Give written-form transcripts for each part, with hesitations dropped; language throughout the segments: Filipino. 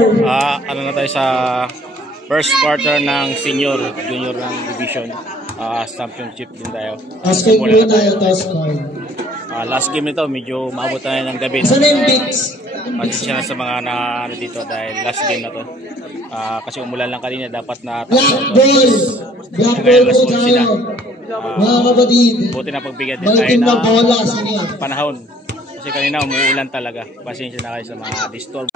Ano na tayo sa first quarter ng senior, junior ng division. Championship din tayo. Last game nito, medyo maabot tayo ng gabi. Pasensya na sa mga na dito dahil last game na to. Kasi umulan lang kanina, dapat na sila. Buti na pagbigyan din tayo ng panahon. Kasi kanina umuulan talaga. Pasensya na kayo sa mga disturb.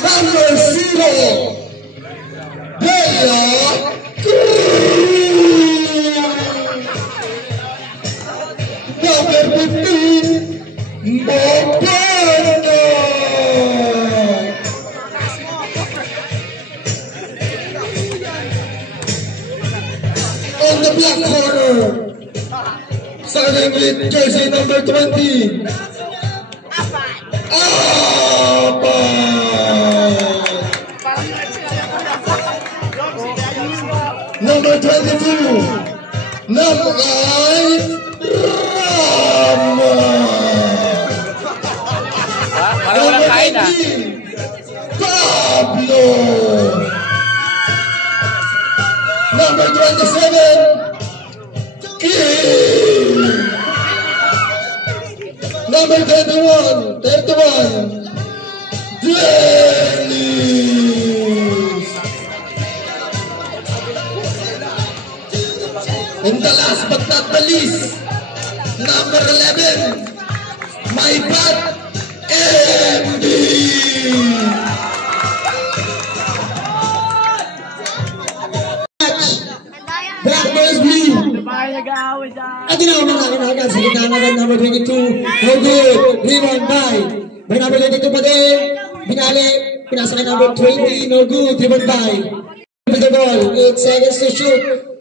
Number 0, number 15, Montana. On the black corner, starting with jersey number 20. Number 22, Napai Rama. Number 19, Pablo. Number 27, King. Number 31, Dennis. And the last but not the least, number 11, my bad MD. Black boys blue. Sa gitna na number 22, no good. Rebound by number 22 pa din. Binali, pinasa kay number 20, no good. Rebound by. With the ball, 8 seconds to shoot.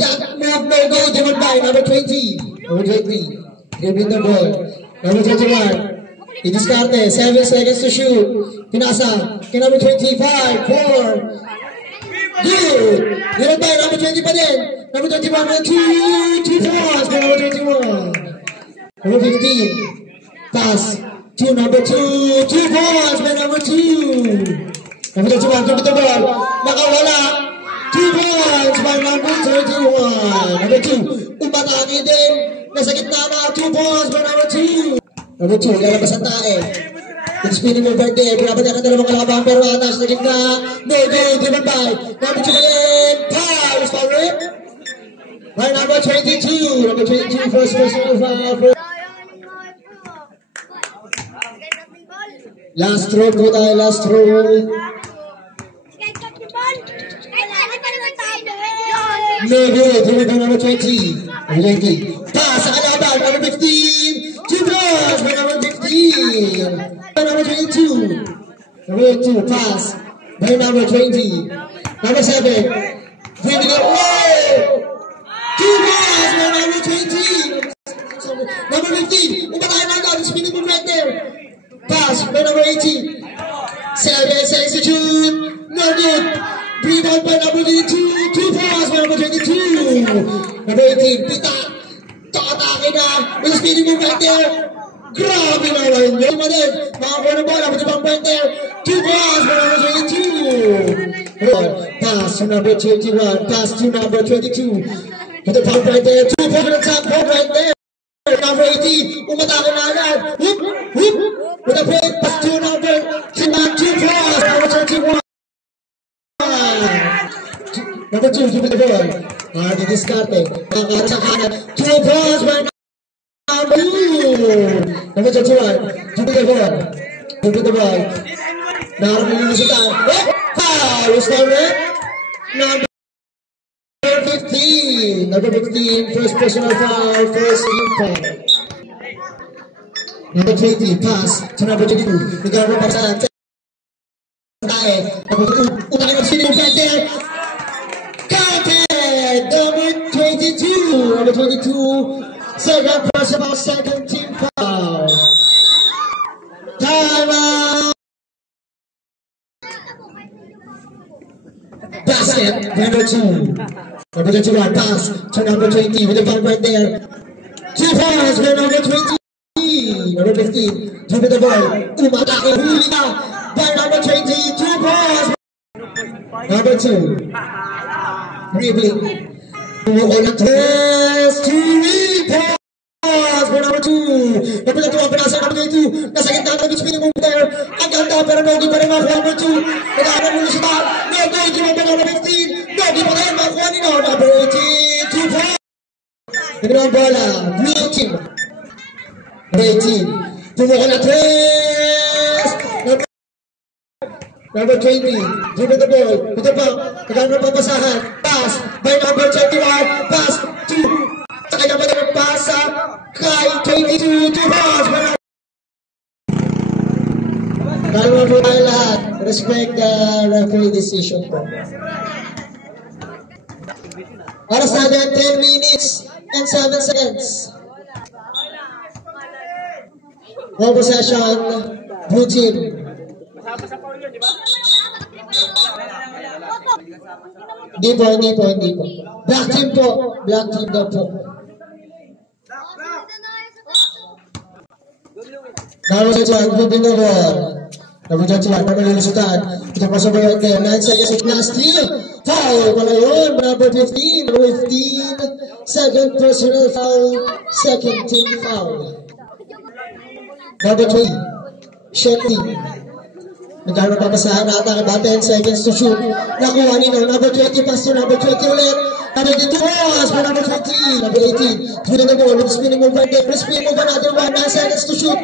That move no good, given by number 20. Number 20. Giving the ball. Number 21. Idiskarte, 7 seconds to shoot. Pinasa. Kay number 25. 4. Good. Given by number 20 pa din. Number 21. Number 2 points by number 21. Number 15. Pass. To number 2. 2 points by number 2. Number 21. Give the ball. Nakawala. 2 points by number 31. Number 2, umatake din. Nasa gitna na, 2 points by number 2. Number 2, lalabas ang tae. Spinning over there. Pinapatay ka dalawang kalabang pero atas na gitna. No good, given by number 2 again. Power, is power it? By number 22. Number 22, first personal foul. Last throw po tayo, last throw. No good, here we go, number 20. Number 20. Pass sa kalaban, number 15. 2 balls by number 15. Number 22. Number 2, pass by number 20. Number 7. Winning it. 2 balls by number 20. Number 15. Umatay na agad, spinning move right there. Pass by number 18. 7 seconds to shoot. No good. Rebound by number 22. 2 balls by number 22. Number 18. Pita. Takatake na. With a speeding move right there. Grabe naman yun. Makakuha na bola. With the bump right there. 2 balls by number 22. Pass to number 21. Pass to number 22. With the bump right there. 2 balls with the top ball right there. Number 18. Umatake na agad. Whoop. Whoop. With a break. Pass to number 2 balls. Number 21. Number 2, give it the ball. Didiskarte. Nakakara sa kanan. 2 balls by number 2. Number 21. Give it the ball. Give it the ball. Nakakara sa tayo. Foul! Is that right? Number 15. Number 15. First personal foul. First team foul. Number 20. Pass to number 22. Nagkaroon pa sa tayo. Number 2. Utangin ang sino right there. Number 22, second personal, second team foul. Time out. step, number 2. Number 21, pass to number 20 with the ball right there. 2 points for number 20. Number 15, dribble the ball. Umatake, huli na by number 20. 2 points. Number 2, dribbling. On the test, 3 points for number 2. Number 2, penasa number 22. Nasa gitna ng spinning move there. Ang ganda pero Nogi pa rin makuha number 2. Nagkaroon muna siya. Nogi, dribble pa number 15. Nogi pa rin makuha ni number 18. 2 points. Nagkaroon bola, blue team. Number 18, tumukol na 3. Number 20, dribble the ball. Ito pa, nagkaroon ng papasahan. Pass by number 21. Pass to, sakay naman ng pass kay 22. 2 pass. Kalma po tayo lahat. Respect the referee decision po. Oras natin 10 minutes and 7 seconds. One possession, blue team. Hindi po. Black team po. Black team daw po. Number 21, moving the ball. Number 21, namalilusutan. Ito pa sa right there. 9 seconds of last steal. Foul. Wala yun. Number 15. Number 15. Second personal foul. Second team foul. Number 3, Shetty. Nagkaroon pa pasahan na ata about 10 seconds to shoot. Nakuha nino. Number 20, pass to number 20 ulit. Number 22, pass for number 20. Number 18, through the goal. With spinning move right there. Spinning move another one. 9 seconds to shoot.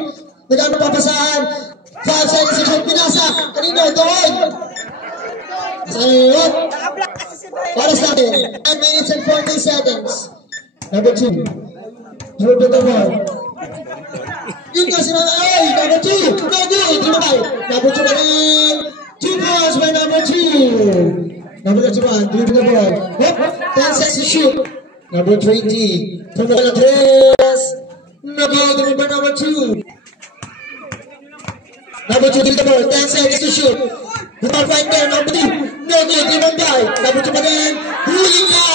Nagkaroon pa pasahan. 5 seconds to shoot. Pinasa. Kanino? Doon. Sayot. Para sa atin. 10 minutes and 40 seconds. Number 2, dribble the ball. Yun kasi na, ay, number 2, no good, number 2 pa rin, 2 points by number 2. Number 21, dribble the ball, 10 seconds to shoot. Number 20, tumukol na 3, no good, dribble by number 2. Number 2, dribble the ball, 10 seconds to shoot. Dribble right there, number 2, no good, dribble by, number 2 pa rin, huli ka,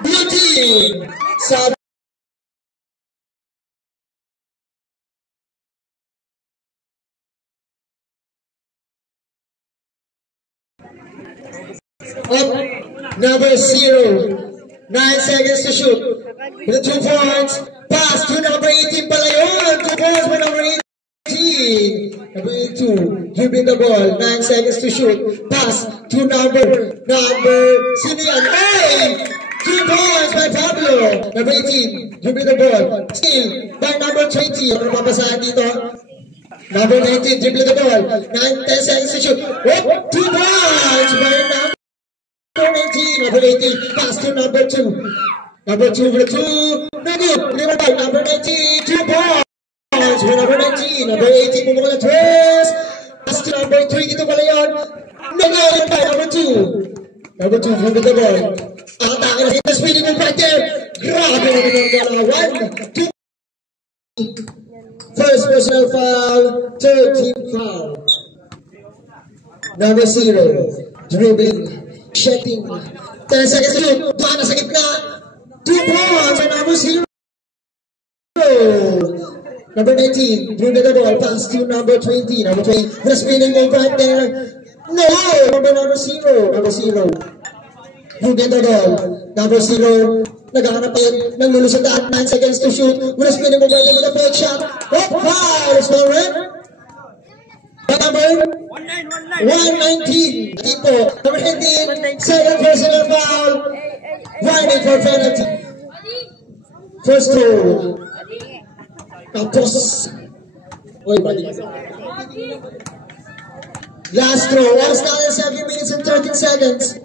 blue team. Sa up, number 0, 9 seconds to shoot. With the 2 points, pass to number 18, Palayon, 2 points by number 18. Number 82, dribbling the ball, 9 seconds to shoot. Pass to number, sino yan? Hey! 2 points by Pablo. Number 18, dribbling the ball, still by number 20. Ano papasahan dito? Number 19, dribbling the ball, 10 seconds to shoot. 2 points by number 19, number 18, pass to number 2. Number 2 with 2, no good. Delivered by number 19, 2 points with number 19. Number 18, move on the twist. Pass to number 3, dito pala yun. No good by number 2. Number 2, with the ball. Atake na the speeding move right there. Grabe naman ang bola. 1, 2. First personal foul, third team foul. Number 0, dribbling. Shedding. 10 seconds to shoot. Doon na sa gitna. 2 points by number 0. Number 19, dribble the ball, pass to number 20. Number 20, the spinning move right there. No! Number 0. Number 0. Dribble the ball. Number 0. Naghahanap din ng lulusandaan. 9 seconds to shoot. With a spinning move right there with a fake shot. Foul! Small red. Number 119. Tipo. Number 18. Second personal foul. Riding for penalty. First throw. Tapos. Oy, balik. Last throw. Oras natin 7 minutes and 13 seconds.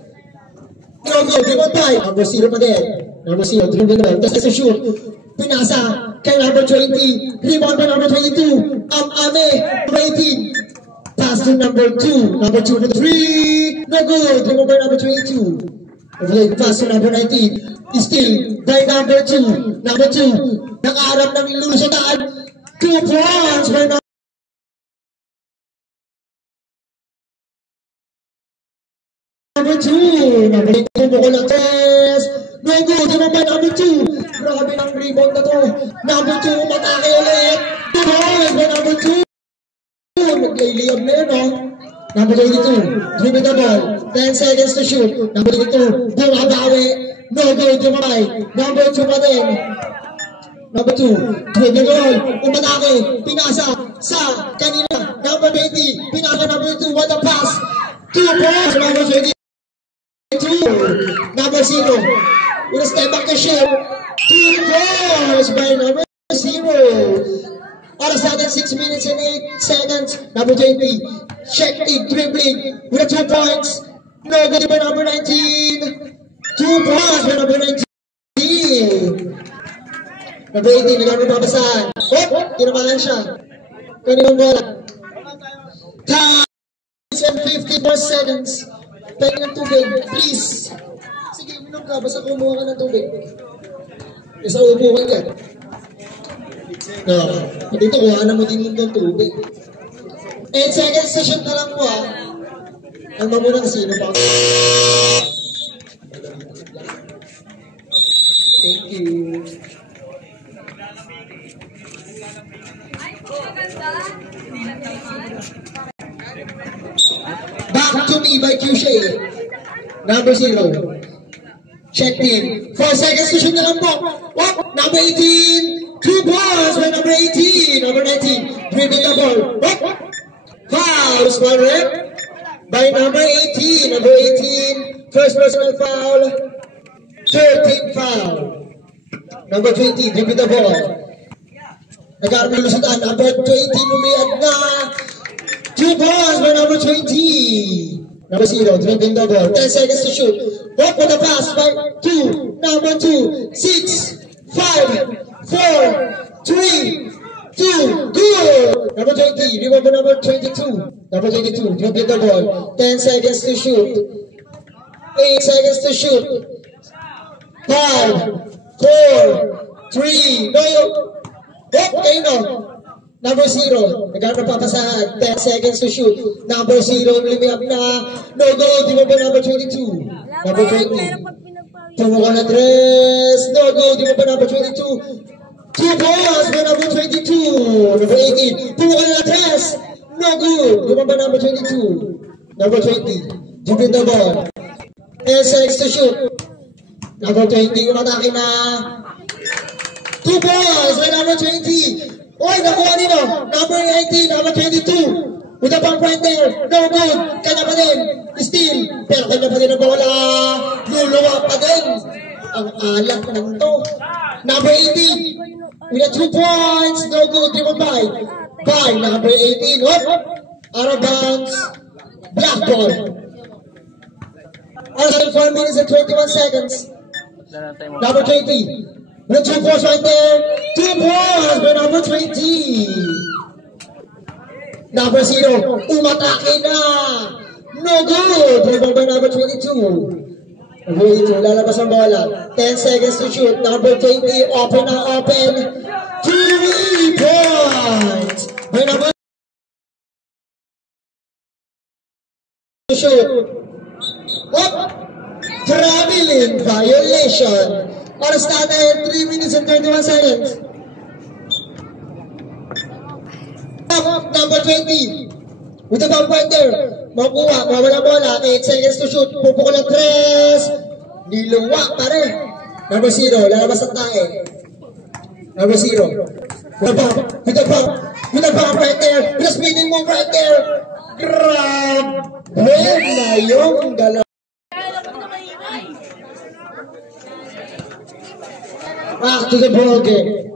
Dribble by. Number 0 pa din. Number 0. Dribble na ba? Tapos shoot. Pinasa kay number 20. Rebound by number 22. Ame. Number 18. Pass to number 2. Number 2 for 3. No good. Dribble by number 22. Overlaid pass to number 19. Still by number 2. Number 2. Nakaharap ng lulusatan. 2 points by number 2. number 2. Number 2, bukol ng 3. No good. Naman by number 2. Grabe ng rebound na to. Number 2, matake ulit. Two points by number 2. Nag-layup na yun, oh. Number 22, dribble the ball. 10 seconds to shoot. Number 22, bumabawi. No good, dumamay. Number 2 pa din. Number 2, dribble the ball. Umatake, pinasa sa kanina. Number 20, pinasa number 2. What a pass. 2 points. Number 22. Number 0. With a step back to shoot. 2 points by number 0. Oras natin 6 minutes and 8 seconds. Number 20. Check it, dribbling with a 2 points. No good by number 19. 2 points by number 19. Number 18, nagano babasahan. Oh, tinamaan siya. Kaninang bola. Time and 54 seconds. Pwede ng tubig, please. Sige, minom ka. Basta kumuha ka ng tubig. Isa upo ka dyan. No, dito kuhaan mo din ng tubig. 8 seconds to shoot na lang po, ah. Ang mamuna kasi sino pa. Thank you. Back to me by QShay. Number 0. Checked in. 4 seconds to shoot na lang po. What? Number 18. 2 balls by number 18. Number 19. Dribbling the ball. What? Foul. Small rep by number 18. Number 18. First personal foul. 13 foul. Number 20. Dribbling the ball. Nag-aaral ng lusutan. Number 20. Lumiad na. 2 balls by number 20. Number 0. Dribbling the ball. 10 seconds to shoot. What for the pass by 2. Number 2. 6. 5. 4, 3, 2, good! Number 20, remember number 22. Number 22, dribbling the ball. 10 seconds to shoot. 8 seconds to shoot. 5, 4, 3, no, okay, no. Number 0, nagkaroon ng papasahan. 10 seconds to shoot. Number 0, limit up na. No goal, remember number 22. Number 20. Tumukan na tres. No goal, remember number 22. 2 balls by number 22. Number 18. Tumukan na tres. No good. Remember number 22. Number 20. Dribbling the ball. 10 seconds to shoot. Number 20. Umatake na. 2 balls by number 20. Oy, nakuha nino. Number 18. Number 22. With a pump right there. No good. Kanya pa din. Steal. Pero kanya pa din ang bola. Luluwa pa din. Ang alat ng to. Number 18. With a 2 points. No good. Driven by number 18. What? Out of bounds. Black ball. Also 4 minutes and 21 seconds. Number 20. With 2 points right there. 2 points by number 20. Number 0. Umatake na. No good. Driven by number 22. Number 22. Lalabas ang bola. 10 seconds to shoot. Number 20. Open na open. 3 points. By number to shoot. What? Traveling violation. Oras natin, 3 minutes and 31 seconds. Number 20. With the ball right there. Makuha, mawala bola. 8 seconds to shoot. Pupukul ang 3. Niluwa pa rin. Number 0. Lalabas ang tae. Number 0. With the ball right there. With the spinning move right there. Grabe na yung dalawa. Back to the ball game.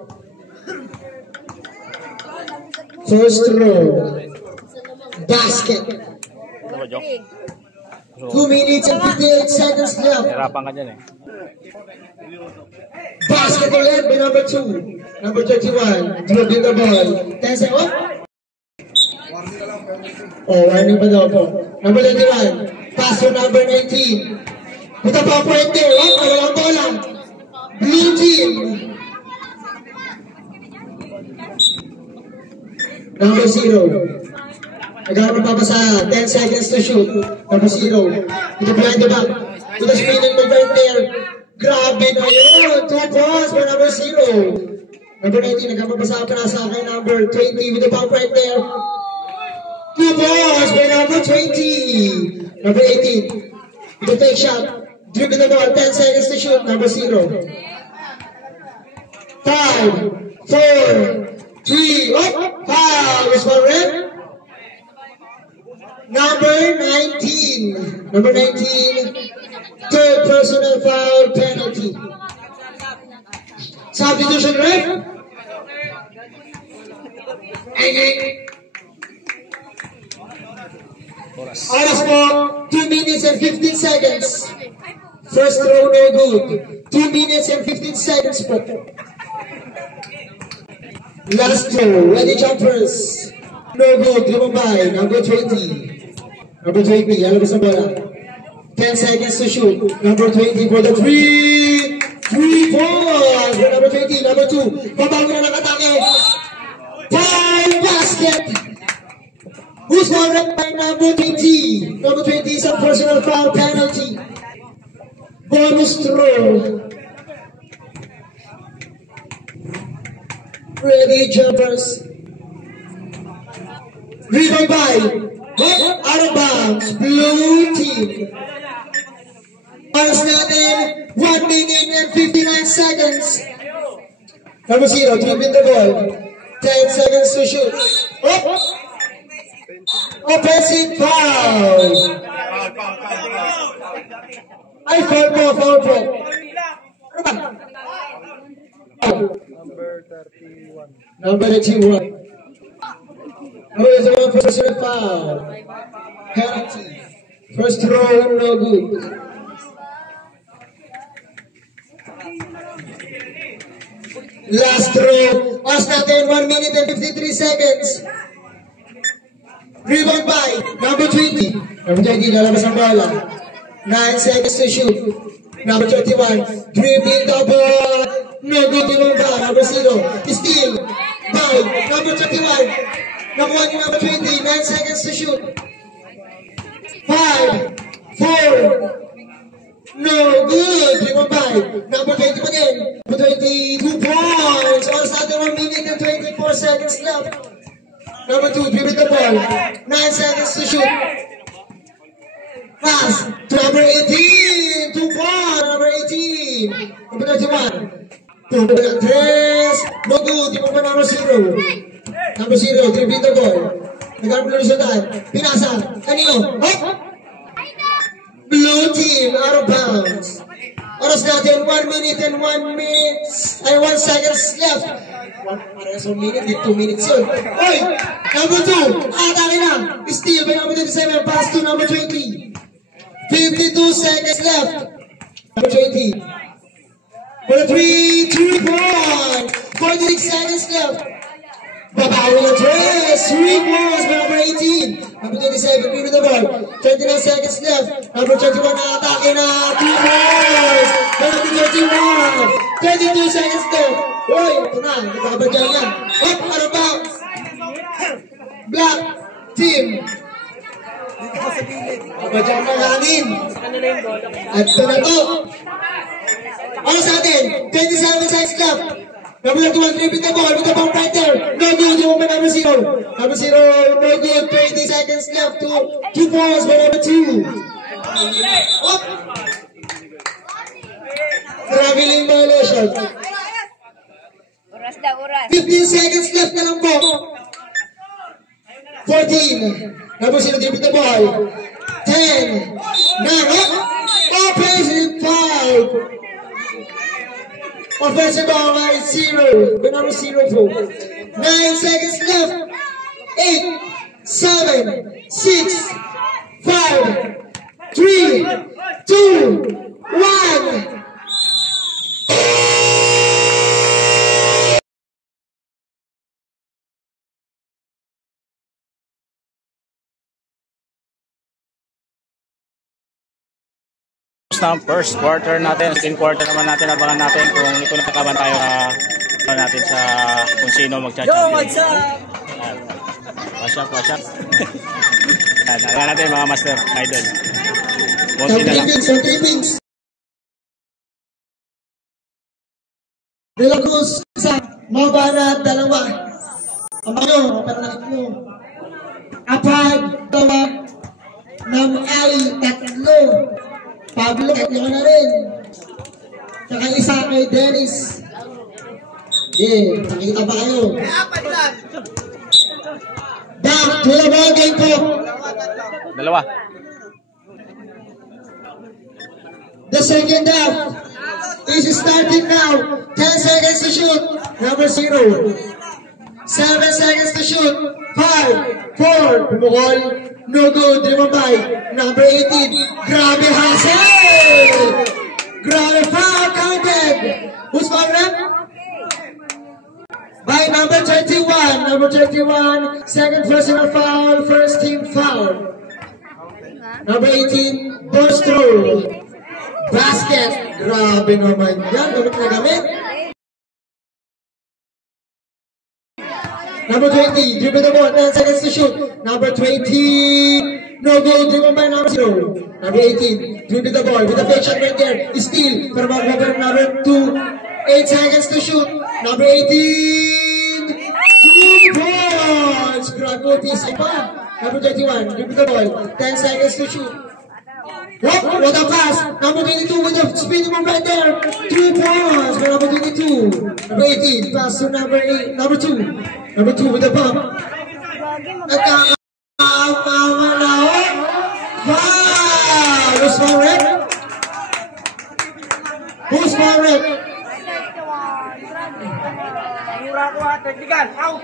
First row. Basket. 2 minutes and 58 seconds left. Hirapan ka dyan eh. Basket ulit by number 2. Number 31. Dribbling the ball. 10 seconds. Oh, warning pa daw po. Number 31. Pass to number 19. With a pop right there. Oh, walang bola. Blue team. Number 0. Nagkaroon ng papasa. 10 seconds to shoot. Number 0. Ito behind the back. To the screen and right there. Grabe na yun. 2 points for number 0. Number 19. Nagkapapasa pa na sa akin. Number 20 with the pump right there. 2 points for number 20. Number 18. With the fake shot. Dribble the ball. 10 seconds to shoot. Number 0. 5, 4, 3, up, foul, is for red. Number 19, third personal foul penalty. Substitution red. Oras po, 2 minutes and 15 seconds. First throw no good. 2 minutes and 15 seconds po. Last throw, ready jumpers. No good, lumabay, number 20. Number 20, alabas ang bola. 10 seconds to shoot. Number 20 for the 3. 3 points for number 20. Number 2, pabago na ng atake. Time basket. Who's scored by number 20? Number 20 is a personal foul penalty. Bonus throw. Ready jumpers. Rebound by out of bounds. Blue team. Oras natin 1 minute and 59 seconds. Number 0, dribbling the ball. 10 seconds to shoot. Oh! Offensive foul. Ay, foul po. Number 31. Number 31, personal foul. Penalty. First throw, no good. Last throw. Oras natin, 1 minute and 53 seconds. Rebound by number 20. Number 20, lalabas ang bola. 9 seconds to shoot. Number 31, dribbling the ball. No good, number 0. Steal by number 31. Number 1, number 20, 9 seconds to shoot. 5, 4, no good, by number 20 again. Number 22 points. All starting 1 minute and 24 seconds left. Number 2, dribble the ball. 9 seconds to shoot. Pass to number 18. 2 points. Number 18. Number 31. Number 3. No good. Di pa number 0. Number 0. Dribble the ball. Nagkaroon ng resultan. Pinasa. Kanino? Hop! Blue team out of bounds. Oras natin 1 minute and 1 seconds left. 1 minute, 2 minutes yun. Oy! Number 2, atake na. Steal by number 27, pass to number 20. 52 seconds left. Number 20. For the 3 points. 46 seconds left. Babawi na 3 points by number 18. Number 27, give the ball. 29 seconds left. Number 21 na atake na 2 points. Number 31. 32 seconds left. Hoy, ito na. Nagkabadyan yan. Up, out of bounds. Black team. Nagkabadyan na namin. At ito na to. Ano sa atin? 27 seconds left. Number 21, dribble the ball with the bump right there. No good, yung ba number 0? Number 0, no good. 20 seconds left to 2 points by number 2. Up. Traveling violation. 15 seconds left na lang po. 14. Number 0, dribble the ball. 10. 9. Offensive foul. Offensive ball by 0. The number 0 4. 9 seconds left. 8, 7, 6, 5, 3, 2, 1. Ang first quarter natin, second quarter naman natin, abangan natin kung ito natakaban tayo natin sa kung sino magcha-champion. wash up. Ayan natin mga master, idol. So, Konti na lang. trippings. De La Cruz, isa. Mabana, dalawa. Amayo, tatlo. Apag, dalawa. Nam Ali, tatlo. Pablo, tatlo na rin. Saka isa kay Dennis. Yeah, nakita ba kayo? Back, dalawa game po. Dalawa. The second half is starting now. 10 seconds to shoot. Number 0. 7 seconds to shoot. 5, 4, pumukol. No good, Rimabay. Number 18. Grabe hustle! Grabe foul counted. Who's foul rep? By number 31. Number 31. Second personal foul. First team foul. Number 18. Burst through. Basket. Grabe naman yan. Gamit na gamit. Number 20. Dribble the ball. 10 seconds to shoot. Number 20. No goal. Dribble by number 0. Number 18. Dribble the ball. With the fake shot right there. Steal. For number 2. 8 seconds to shoot. Number 18. 2 points. Grabe mo. Isa pa. Number 31. Dribble the ball. 10 seconds to shoot. What a pass! Number 22 with the spinning move right there. 2 points for number 22. Number 18, pass to number 8, number 2. Number 2 with the bump. Wow! Who's foul rep? Who's foul rep? Technical out!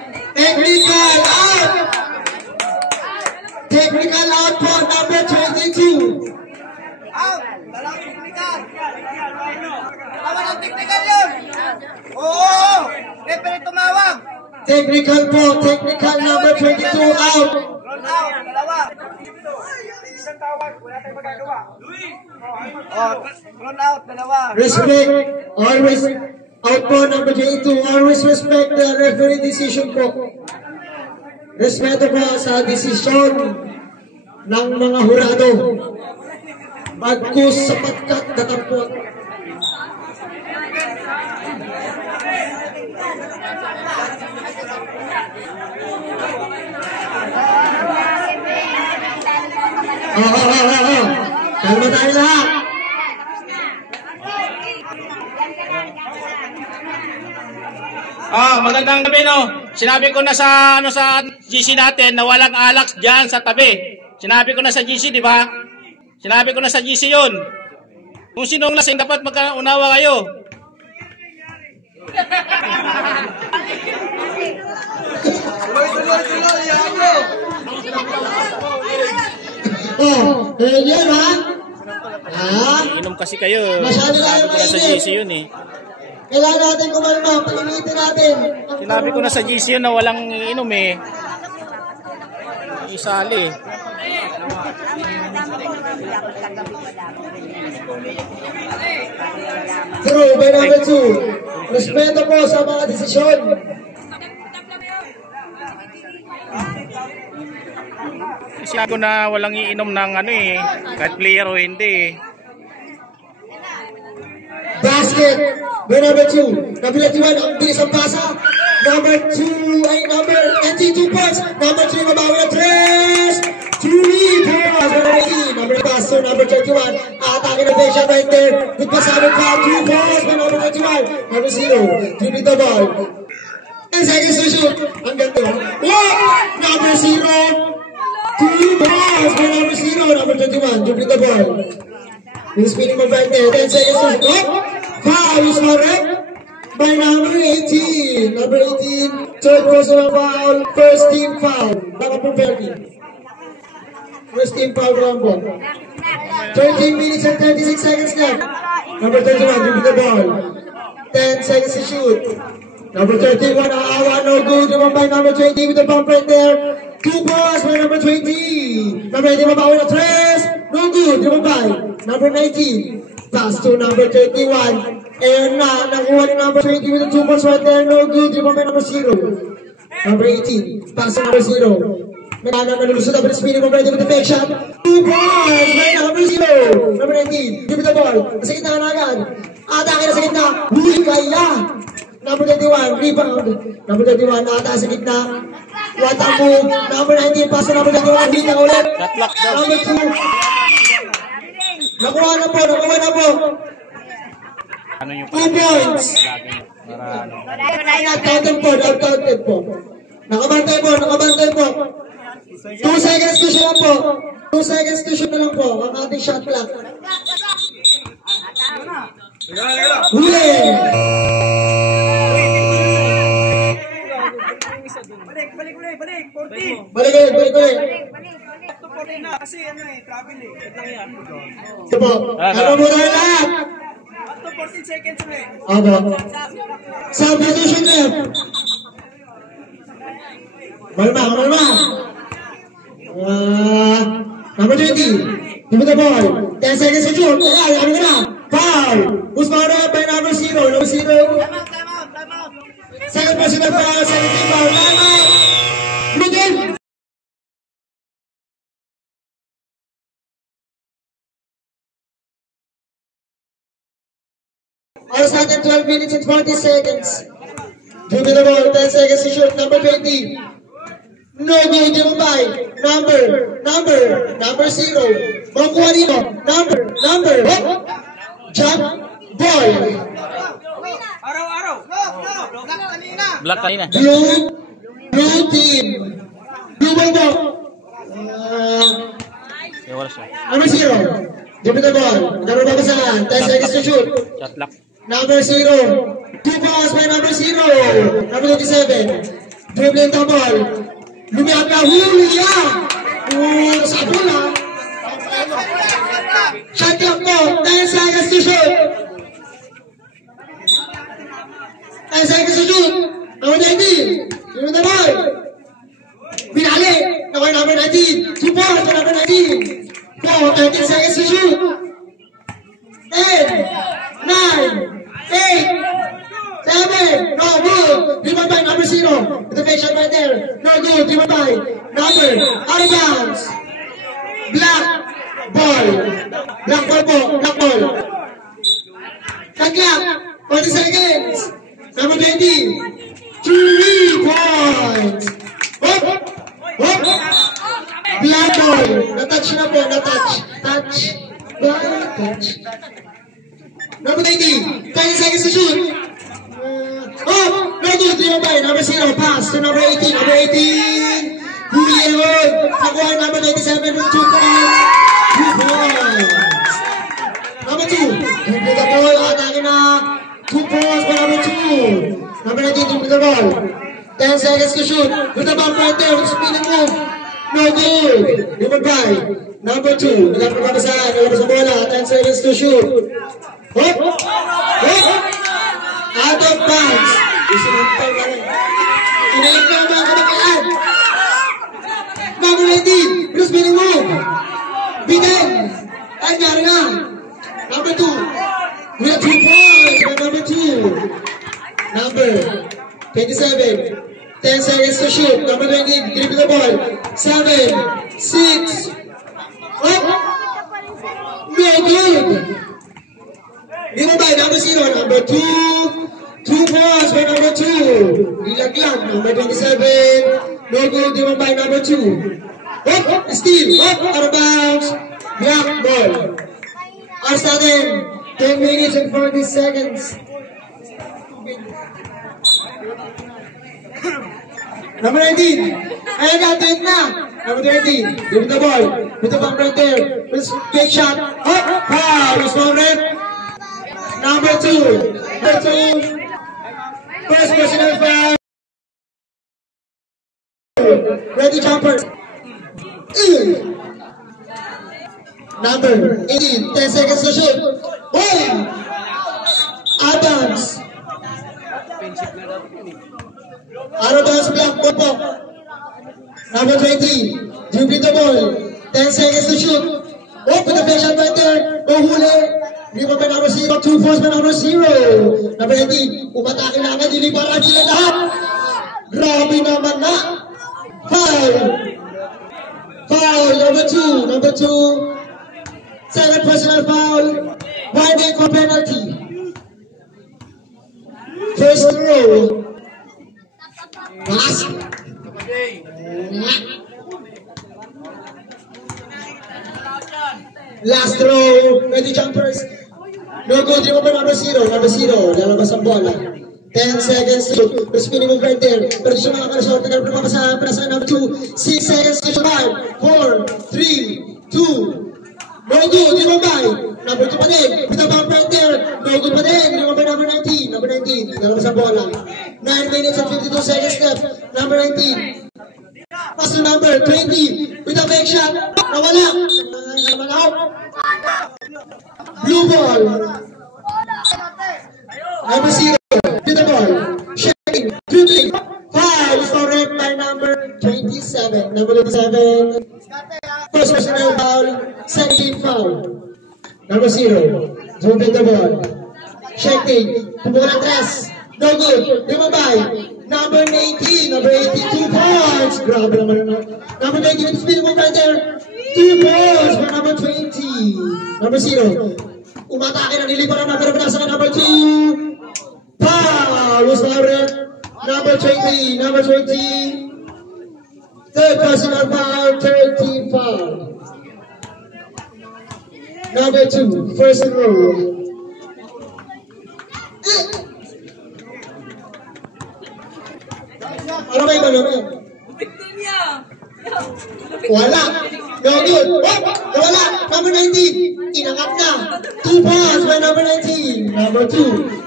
Technical out for number 22. Out! Dalawang technical! Dalawang technical yun! Oo! Referee tumawag! Technical po, technical number 22 out. Run out! Dalawa! Isang tawag, wala tayong magagawa. Oh, run out! Dalawa! Respect, always out po number 22. Always respect the referee decision po. Respeto po sa desisyon ng mga hurado. Bagkus sa pagkat datampot. Kalma tayo lahat. Magandang gabi no. Sinabi ko na sa sa GC natin na walang alaks diyan sa tabi. Sinabi ko na sa GC, di ba? Sinabi ko na sa GC yun. Kung sinong lasing, dapat magkaunawa kayo. Yan ha? Inom kasi kayo. Masyado Sinabi ko na sa GC yun eh. Kailangan natin kumalma, pag-imitin natin. Sinabi ko na sa GC yun na walang inom eh. Isali. True, by number 2. Respeto po sa mga desisyon. Sinabi ko na walang iinom ng kahit player o hindi eh. Basket, by number 2. Number 21, ang bilis ang pasa. Number 2 ay number 22 points. Number 3, mabawi na 3 points. Number pass to number 21. Atake na Besha right there. With pasabit pa, 2 points by number 21. Number 0, dribble the ball. 10 seconds to shoot. Ang ganda. Number 0. 2 points by number 0. Number 21, dribble the ball. With spinning move right there. 10 seconds to shoot. Foul is correct by number 18. Number 18, third personal foul, first team foul. Baka po Fergie. First team foul Rambo. 13 minutes and 36 seconds left. Number 31, dribble the ball. 10 seconds to shoot. Number 31, Aawa, no good. Naman by number 20 with the bump right there. 2 balls by number 20. Number 18, mabawi na 3. No good. Naman by number 19. Pass to number 31. And nakuha ni number 20 with the 2 balls right there. No good. Naman by number 0. Number 18. Pass to number 0. Nalulusot up in the spinning move, ready with the fake shot. 2 points by number 0. Number 19, give me the ball. Sa gitna na agad. Atake na sa gitna. Huli kaya. Number 21, rebound. Number 21, ata sa gitna. What a move. Number 19, pass to number 21. Huli na ulit. Number 2. Nakuha na po. Ano yung 2 points. Outcounted po. Nakabantay po. 2 seconds to shoot po. 2 seconds to shoot na lang po. Ang ating shot clock. Huli! Balik. 14. Balik ulit. Up to 14 na. Kasi travel eh. Ito po. Ano mo na lahat? Up to 14 seconds na eh. Opo. Substitution left. Malma. Number 20. Give me the ball. 10 seconds to shoot. Ano ka na? Foul. Who's fouled out by number 0? Number 0. Time out. Second personal foul. Second team foul. Time out. Blue team. Ours natin 12 minutes and 40 seconds. Give me the ball. 10 seconds to shoot. Number 20. No good. Di mo by. Number 0. Makuha nito. Number. Jump. Ball. Araw. black kanina? Blue team. Blue ball po. Wala siya. Number 0. Give me the ball. Number babasahan. 10 seconds to shoot. Shot lock. Number 0. 2 balls by number 0. Number 27. Dribbling the ball. Lumiyak na. Huli sa bola. Shot clock po. 10 seconds to shoot. 10 seconds to shoot. Number 19. Give me the ball. Binali. Okay, number 19. 2 balls by number 19. 13 seconds to shoot. 10, 9, 8, 7, no good. Rebound by number 0. With the fake shot right there. No good. Rebound by number. Out of bounds. Black ball. Black ball. Tagyak. 40 seconds. Number 20. 3 points. Hop. Black ball. Na-touch na po. Touch. Number 19. 10 seconds to shoot. No good. Rebound by number 0. Pass to number 18. Number 18. Huli yun. Nakuha number 97 with 2 points. 2 points. Number 2. Give me the ball. Atake na. 2 points by number 2. Number 19. Give me the ball. 10 seconds to shoot. With the ball right there. With the spinning move. No good. Rebound by number 2. Wala pa kabasahan. Wala pa sa bola. 10 seconds to shoot. Hop. Out of bounds. Isinampay ka rin. Inaikaw mga kabakaan. Number 18. With the spinning move. Bigay. Ay, gari na. Number 2. We have 2 points by number 2. Number 27. 10 seconds to shoot. Number 20. Dribble the ball. 7, 6. Up. No good. By number 0. Number 2. 2 points by number 2. Ilaglag. Number 27. No good. By number 2. Up. Steal. Up. Out of bounds. Black ball. Our starting 10 minutes and 40 seconds. Number 19. Ayan na, take na. Number 20. Give the ball. With the bump right there. With a big shot. Up. Foul. It's one red. Number 2. Number 2. First personal foul. Ready jumper. Number 18. 10 seconds to shoot. Boom. Adams. Arrogance block po. Number 20. Dribbling the ball. 10 seconds to shoot. Oh, with the fake shot right there. No huli. Rebound by number 0. 2 points by number 0. Number 18. Umatake na agad. Diliparan sila lahat. Grabe naman na. Foul. Foul, number two. Second personal foul. Winding for penalty. First row. Pass. Last row. Ready jumpers. No good. Remember number zero. Lalabas ang bola. 10 seconds to shoot. There's minimum right there. Pero di siya makakalusot. Nagpapapa sa prasa number 2. 6 seconds to shoot. 5, 4, 3, 2. No good. Remember. Number 2 pa din. With a bump right there. No good pa din. Remember number 19. Lalabas ang bola. 9 minutes and 52 seconds left. Number 19. Pass to number 20. With a fake shot. Nawala. Blue ball. Number 0. With the ball. Shaking. Dribbling. Foul. Scored by number 27. Number 27. First personal foul. Second foul. Number 0. With the ball. Shaking. Pumula tres. No good. Remabay. Number 18. Number 18. 2 points. Grabe naman na. Number 19. With the speed move right there. 2 points for number 20. Number 0. Umatake na nilipan ang natarapin sa number 2. Foul was Lauren. Number 20. Third personal foul. 13 foul. Number 2. First row. Ano ba iba naman? Wala. No good. Wala. Number 19. Inangat na. 2 points by number 19. Number 2.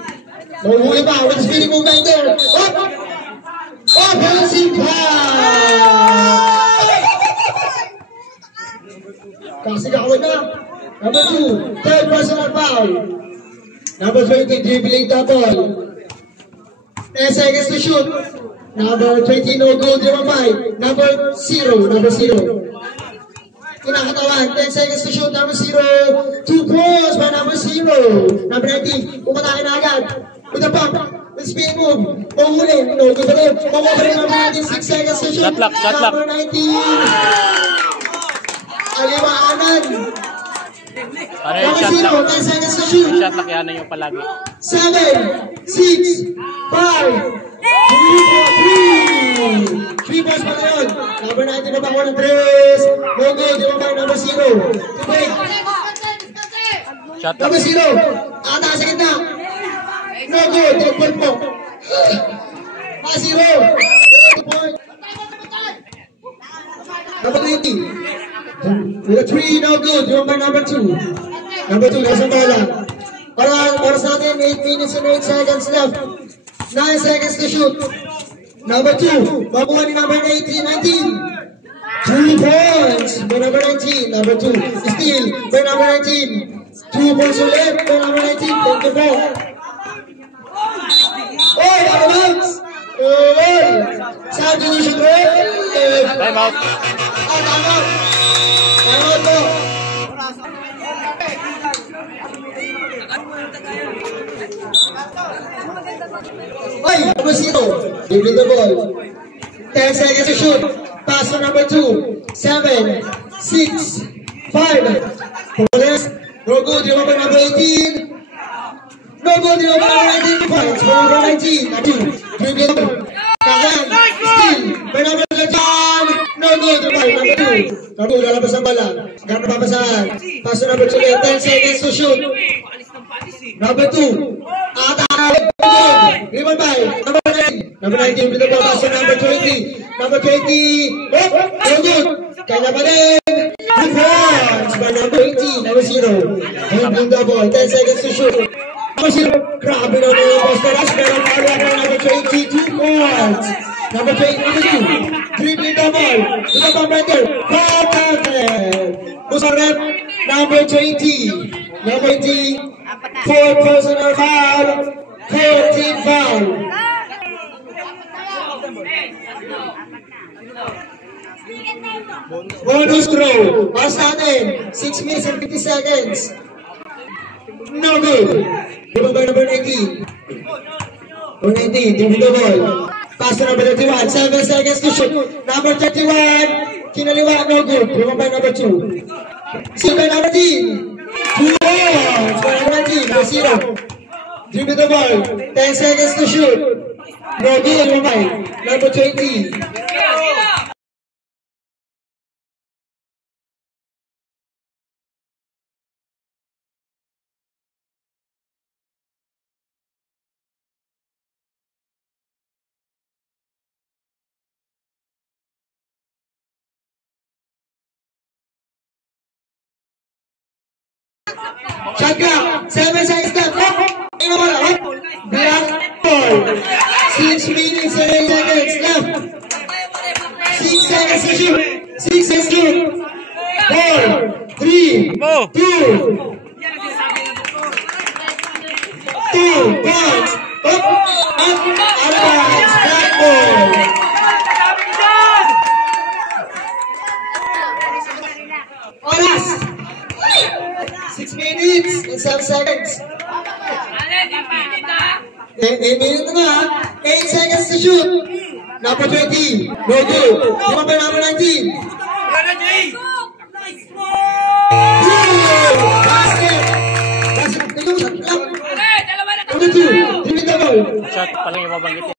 Mahuhuli pa with spinning move right there. Balancing pass. Kasi gawin na. Number 2. Third personal foul. Number 20. Dribbling double. 10 seconds to shoot. Number 20, no good, 5. Number 0. Kinakatawan, 10 seconds to shoot. Number 0, 2 points by number 0. Number 19, pumatake na agad. With a bump, with spin move. Mahuli, no good ulit. Mahuli number 19, 6 seconds to shoot. Shot lock. Number 19. Aliwaanan. Ano yung Number shot 0, lock? 10 seconds to shoot. Shot lock yan yung palagi. 7, 6, 5, 3 points pa ngayon. Number 19 na ba ng 3? No good. Di ba ba number 0? Tubig. Shot lock. Number 0. Ata sa gitna. No good. 10 point po. Number 0. 2 point. Number 20. With a 3. No good. Di ba ba number 2? Number 2. Nasa bola. Para sa atin, 8 minutes and 8 seconds left. 9 seconds to shoot. Number 2. Mabuha ni number 19. 2 points by number 19. Number 2. Steal by number 19. 2 points ulit by number 19. 24. Oh, out. Sa shoot rate. Time out. Time out po. Number 0. Give the ball. 10 seconds to shoot. Pass to number 2. 7, 6, 5. Police. No good. Remember number 18. No good. Remember number 19 points. Number 19. Dribble. Kagan. Steal. By number 11. No good. Number 2. Number 2. Lalabas ang bala. Gano'n papasahan. Pass to number 2. 10 seconds to shoot. Number 2. Remember by number 19. Number 19 with the ball. Pass to number 20. Number 20. No good. Kaya pa din. 2 points by number 18. Number 0. Dribbling the ball. 10 seconds to shoot. Number 0. Grabe na mga Costa Rush. Meron follow-up ng number 20. 2 points. Number 20. Number 2. Dribbling the ball. With the ball right there. Foul counted. Musarep. Number 20. Number 20. 4 personal foul. 14 foul. Bonus throw. Pass natin. 6 minutes and 50 seconds. No good. Number 19. Number 19. Dribble the ball. Pass to number 31. 7 seconds to shoot. Number 31. Kinaliwa, no good. Driven by number 2. Still by number 10. 2 balls by number 19. Number 0. Dribble the ball. 10 seconds to shoot. No good. Driven by number 20. Shot clock, 7 seconds left. Black ball. 6 minutes and 8 seconds left. 6 seconds to shoot. 6 seconds to shoot. 4, 3, 2. 2 balls. Up, advance. Black ball. Oras. 6 minutes and 7 seconds. 8 minutes na. 8 seconds to shoot. Number 20. No good. Number 19. Basket. Number 2. Dribble the ball. Shot pala yung mabanggit.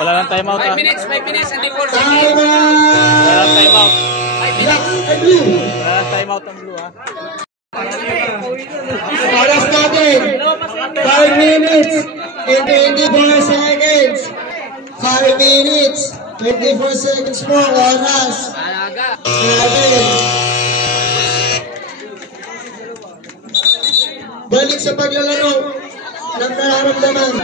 Wala lang time out. 5 minutes and before. Time Wala lang time out. Black and blue. Wala lang time out ang blue ha. Oras natin. 5 minutes and 24 seconds. 5 minutes, 24 seconds mo. Oras. Natin. Balik sa paglalaro ng nararamdaman.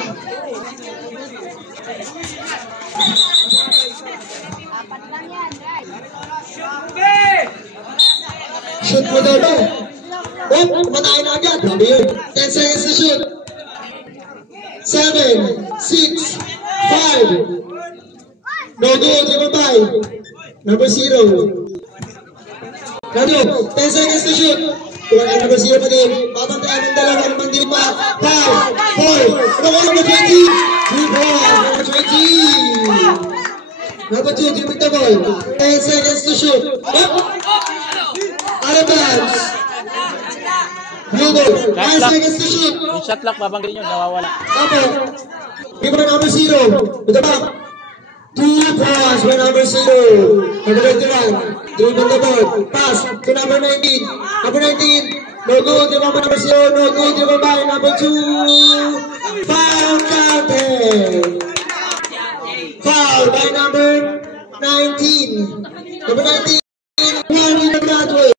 Shoot mo daw ba? Oh, matayin na agad. 10 seconds to shoot. 7, 6, 5. No good, dribble by. Number 0. Nado, 10 seconds to shoot. Tuwan ay number 0 pa din. Papantayan ng dalawa ng mandin pa. 5, 4. Number 20. 2 balls. Number 20. Number 2, dribble the ball. 10 seconds to shoot. Out of bounds. Blue ball. 9 seconds to shoot. Yung shot clock babanggit nyo, nawawala. Apo. Give number 0. With the back. 2 balls by number 0. Number 21. Dribble the ball. Pass to number 19. Number 19. No good. Number 0. No good. Dribble by number 2. Foul counted. Foul by number 19. Number 19. One in the graduate.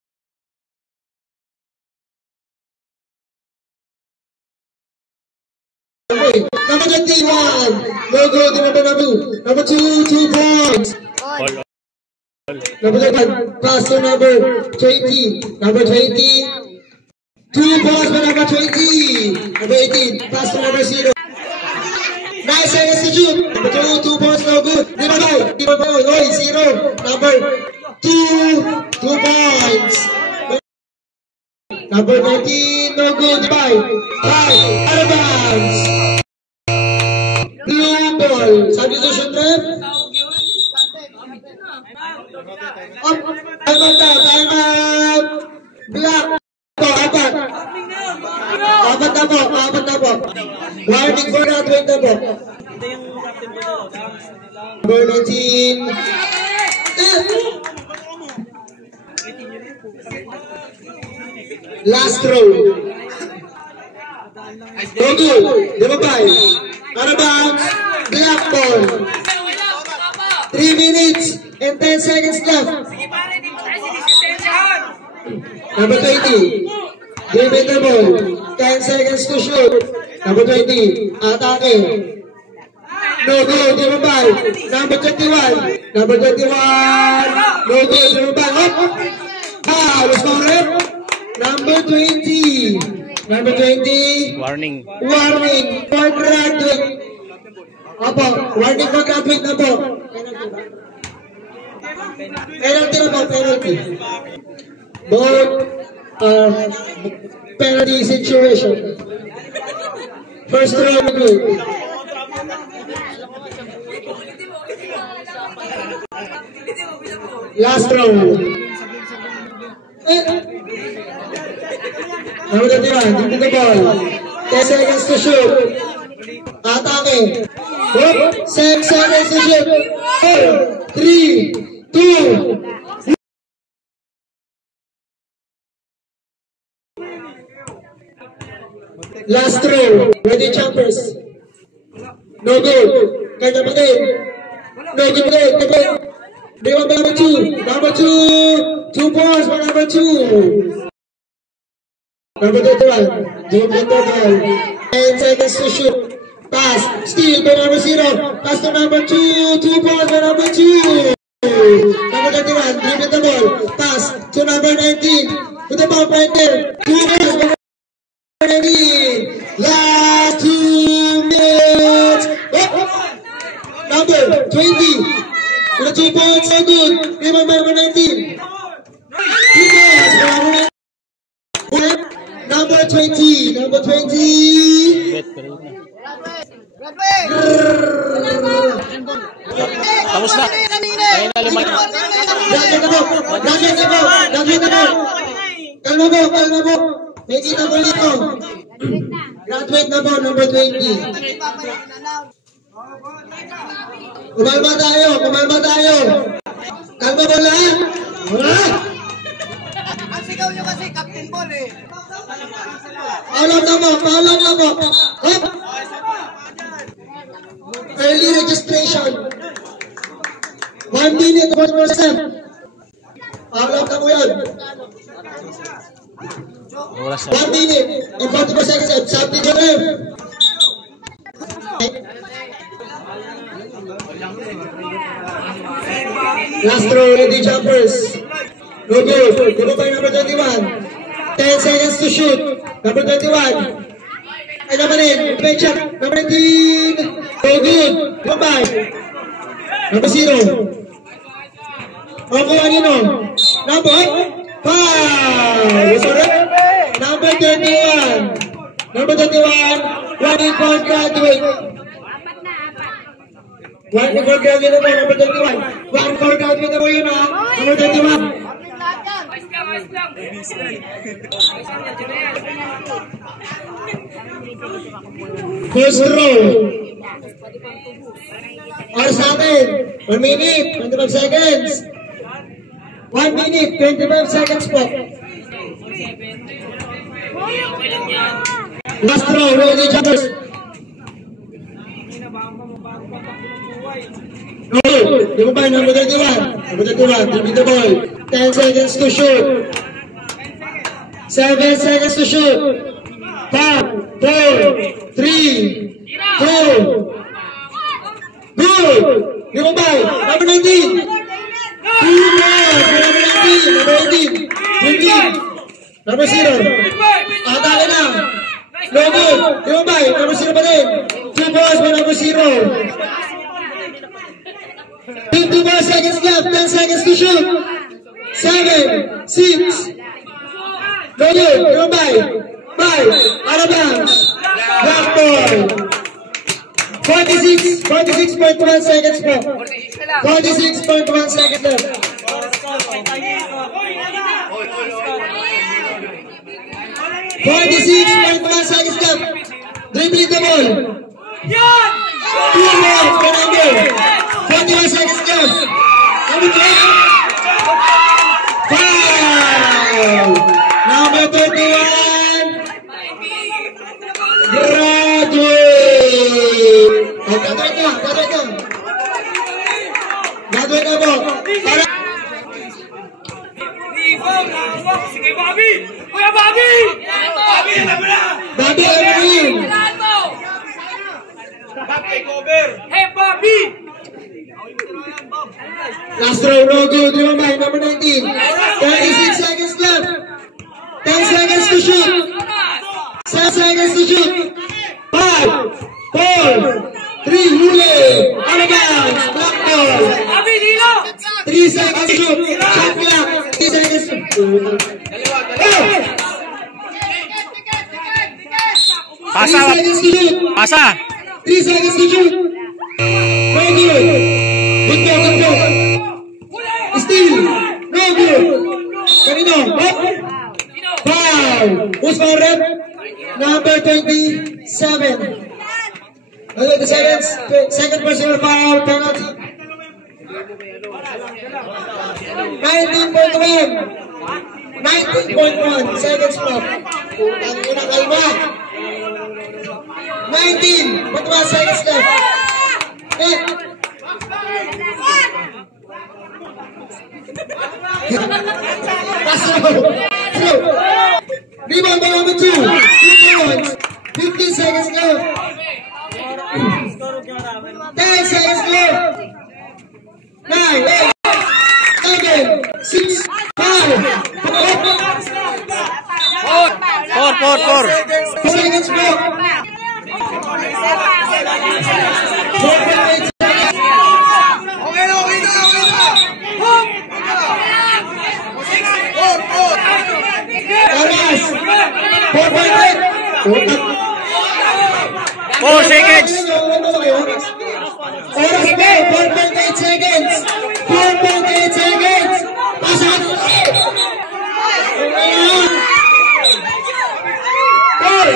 Number 21. No good. Number 2. 2 points. Number 21. Pass to number 20. Number 20. 2 balls by number 20. Number 18. Pass to number 0. 9 seconds to shoot. Number 2 balls no good. Number 0. Number 2 points. Number 19 no good. 5. Out of bounds. Blue ball. Substitution rep. Up. Time out. Black. Apat na po. Warning for graduate na po. Number 19. Last row. No good. Number 5. Out of bounds. Black ball. 3 minutes and 10 seconds left. Number 20. Dribble the ball. 10 seconds to shoot. Number 20. Atake. No good. Dribble by. Number 21. Number 21. No good. Dribble by. Up. Foul. Score rep. Number 20. Number 20. Warning. Warning for graduate. Apo. Warning for graduate na po. Penalty na po. Penalty. Both penalty situation. First row good. Last throw. Number 21, give the ball. 10 seconds to shoot. Atake. 6 seconds to shoot. 4, 3, 2. Last throw. Ready jumpers. No good. Kanya pa din. No good din. Number 2. Number 2. 2 points for number 2. Number 21. Jump the ball. 10 seconds to shoot. Pass. Steal by number 0. Pass to number 2. 2 points for number 2. Number 21. Dribble the ball. Pass to number 19. With the ball right there. 2 points for number 19. Last 2 minutes. Number 20. With the 2 points, so good. Remember number 19. 2 points for number 19. Number 20. Number 20. Tapos na. Kaya na limang. Kalma po. May kita po dito. Graduate na po, number 20. Kumalma tayo. Kalma po lahat. Ang sigaw nyo kasi, Captain Ball eh. Paalam na po. Hop! Early registration. 1 minute, 1%. Paalam na po yan. 1 minute and 44 seconds at something to live. Last throw, ready jumpers. No good. Go by number 21. 10 seconds to shoot. Number 21. Ay naman rin. Play check. Number 19. No good. Go by. Number 0. Okay, Anino. Number 5. Sorry. Number 31. Number 31. One equal graduate. One equal graduate na po. Number 31. One equal graduate na po yun ha. Number 31. First row. Or sa atin. 1 minute, 25 seconds. 1 minute, 25 seconds po. Last row, ready jumpers. No, di mo ba, number 31. Number 31, give me the ball. 10 seconds to shoot. 7 seconds to shoot. 5, 4, 3, 2. Good. Di mo ba, number 19. 2 more. Number 19. Number 18. 15. Number 0. Atake na. No good. Di mo ba, number 0 pa rin. 2 balls for number 0. 54 seconds left, 10 seconds to shoot. 7, 6. No good, go by. 5, out of bounds. Black ball. 46.1 seconds po. 46.1 seconds left. 46.1 seconds left. Dribbling the ball. 2 more for number. 41 seconds left. Number 12. Foul. Number 31. Graduate. Oh, graduate na po. Sige, Bobby! Kuya Bobby! Bobby, alam mo na! Bobby, alam mo yun. Hey, Bobby! Last throw, no good. Number 19. 36 seconds left. 10 seconds to shoot. 7 seconds to shoot. 5, 4, 3, huli. Out of bounds. Black ball. 3 seconds to shoot. Shot clock. 3 seconds to shoot. Pasa. 3 seconds to shoot. Pasa. 3 seconds to shoot. No good. Good ball. Steal. personal foul, penalty. 19.1. 19.1 seconds clock. Putang ina, kalma. 19.1 seconds left. Rebound by number 2. 2 points. 15 seconds left. 10 seconds left. 9, 8, 7, 6, 5. 4. Seconds left. 4.8 Oras. 4.8. 4 seconds. Oras po. 4.8 seconds. 4.8 seconds. Pasok. 4,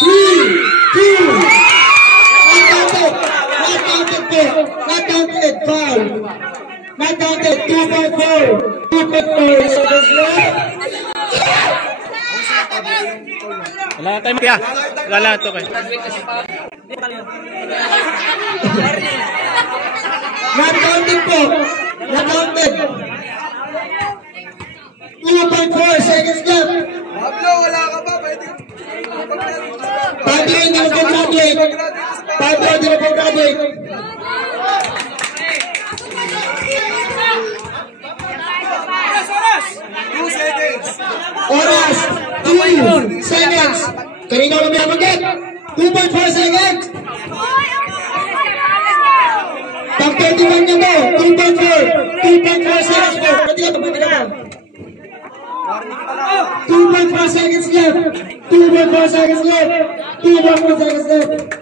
3, 2. Not counted. Not counted po. Not counted. Foul. Not counted. 2.4. 2.4 seconds left. Wala tayo kaya. Wala to kay. Not counted po. Not counted. 2.4 seconds left. Pablo, wala ka ba? Pwede ka. Pablo, hindi mo pag-graduate. Pablo, hindi mo pag-graduate. Oras, 2 seconds. Kanina ko may amagit. 2.4 seconds. Pag 21 niya mo, 2.4. 2.4 seconds mo. Pati ka ba? 2.4 seconds left. 2.4 seconds left. 2.4 seconds left.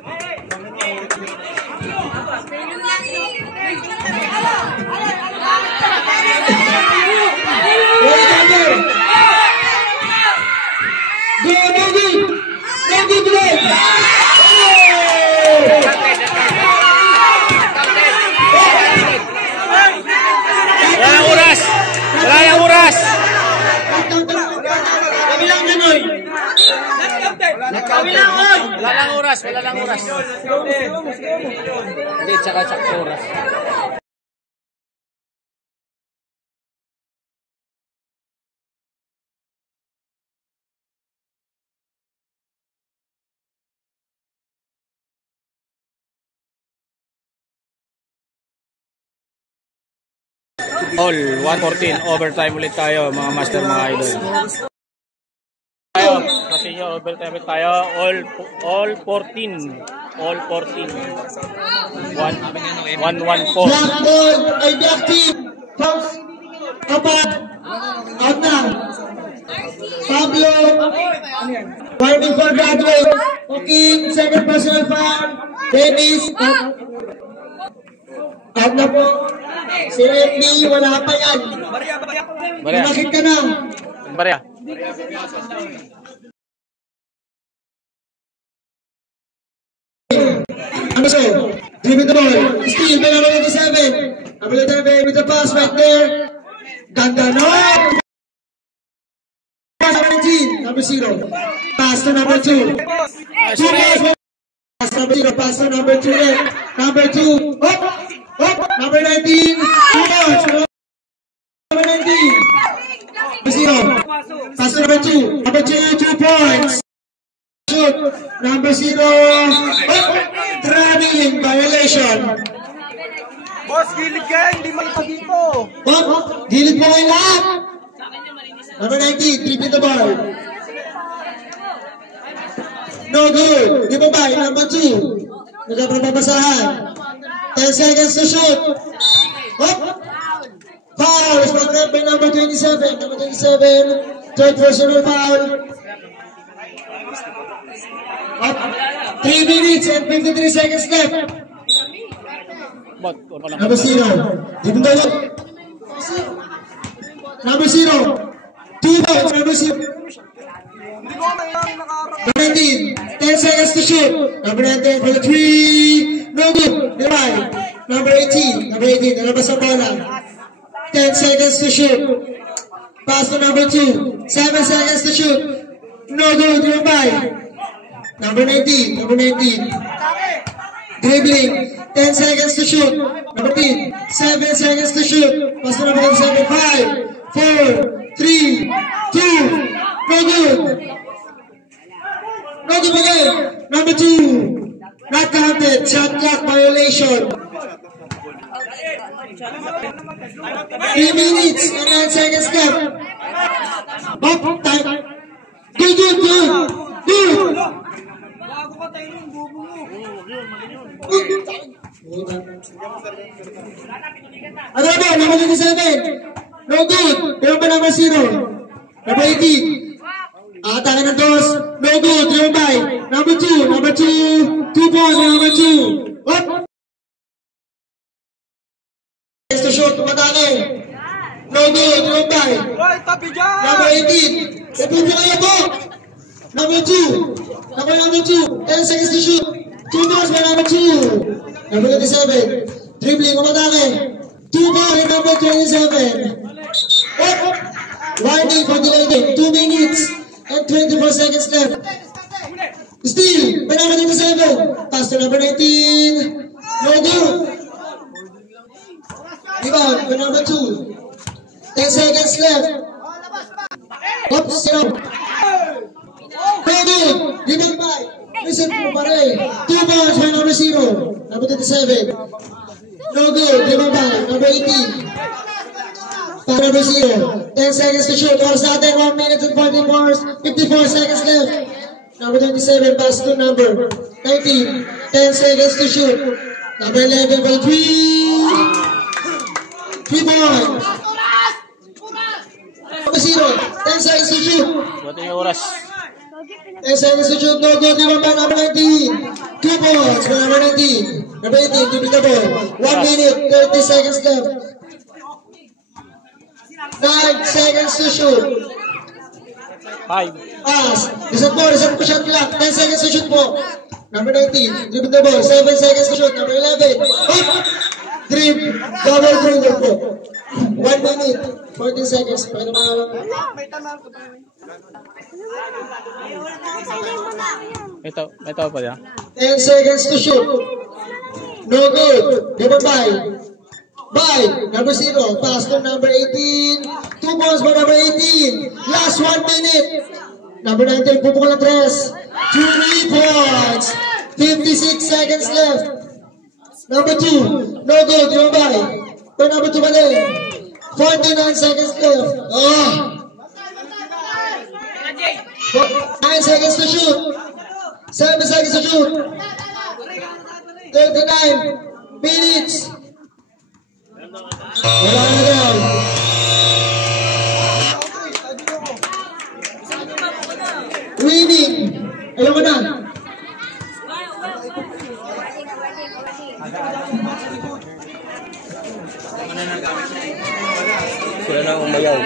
Wala lang oras. Hindi, tsaka oras. All 114 overtime ulit tayo mga master, mga idol. Tayo kasi nyo overtime ulit tayo all 14 114 Black ball ay black team. Apat. Out na. Pablo. Warning for graduate. Joaquin, second personal foul. Dennis. Out na po. Si Emily, wala pa yan. Lumakit ka na. Barya. Amaso, dribble the ball. Steal by number 27. Number 11 with the pass right there. Ganda no! Number 0. Pass to number 2. Pass number 0. Pass to number 2. Number 2. Up! Up! Number 19. Number 19. Number 0. Pass to number 2. Number 2, 2 points. Shoot. Number 0. Up! Driving violation. Boss, gilid ka. Hindi malipad dito. Up! Gilid mo kayo lahat. Number 19, tripping the ball. No good. Di ba ba? Number 2. Nagpapabasahan. 10 seconds to shoot. Up! Foul. It's not grabbed by number 27. Number 27. Third personal foul. Up. 3 minutes and 53 seconds left. Number 0. Di ba ba? Number 0. 2 points. Number 0. 19. 10 seconds. seconds to shoot. Number 19 for the 3. No good. Nearby. Number 18. Number 18. Nalabas ang bola. 10 seconds to shoot. Pass to number 2. 7 seconds to shoot. No good. Nearby. Number 19. Number 19. Dribbling. 10 seconds to shoot. Number 10. 7 seconds to shoot. Pass to number 7. 5, 4, 3, 2. No good. No good again. Number 2. Not counted. Shot clock violation. 3 minutes and 9 seconds left. Up time. Good, good, good. Good. Ano ba? Number 27. No good. Pero ba number 0? Number 18. Atake ng dos. No good. Nearby. Number 2. Number 2. 2 balls. Number 2. Up. Next to shoot. Tumatake. No good. Nearby. Number 18. Ipupo kayo po. Number 2. Number 2. 10 seconds to shoot. 2 balls by number 2. Number 27. Dribbling. Tumatake. 2 balls by number 27. Up. Winding for delaying. 2 minutes and 24 seconds left. Steal by number 27. Pass to number 19. No good. Rebound by number 2. 10 seconds left. Up. 0. No good. Rebound by. Reset po pa rin. 2 balls by number 0. Number 27. No good. Rebound by number 18. Number 0. 10 seconds to shoot. Oras natin. 1 minute and 54 seconds left. Number 27. Pass to number 19. 10 seconds to shoot. Number 11 by 3. 3 points. Number 0. 10 seconds to shoot. Buti yung oras. 10 seconds to shoot. No good. Number 19. 2 points for number 19. Number 18. Keep the ball. 1 minute. 30 seconds left. 9 seconds to shoot. 5. Pass. Reset po shot clock. 10 seconds to shoot po. Number 19. Dribble the ball. 7 seconds to shoot. Number 11. Up. Dribble. Double dribble po. 1 minute. 14 seconds. Pwede mga... Ito pa yan. 10 seconds to shoot. No good. Dribble by. Number 0. Pass to number 18. 2 balls by number 18. Last 1 minute. Number 19. Pupukol ng 3. 3 points. 56 seconds left. Number 2. No good. You're by. But number 2 pa din. 49 seconds left. 9 seconds to shoot. 7 seconds to shoot. 39 minutes. Wala na daw. Winning. Ayaw ko na. Sila na umayaw.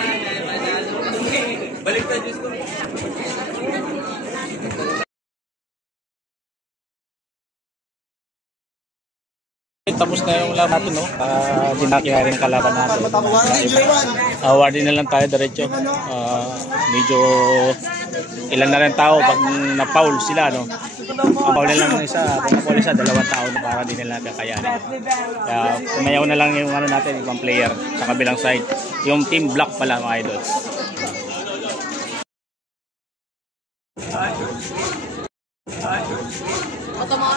Balik na Diyos ko. Tapos na yung laban natin, no? Dinakya rin kalaban natin. Awardin na lang tayo diretso. Medyo ilan na rin tao pag na-foul sila, no? Ang foul na lang isa, kung na-foul isa, 2 tao na para di nila kakayanin. Kaya kumayaw na lang yung ano natin, ibang player sa kabilang side. Yung team block pala, mga idol. Papa!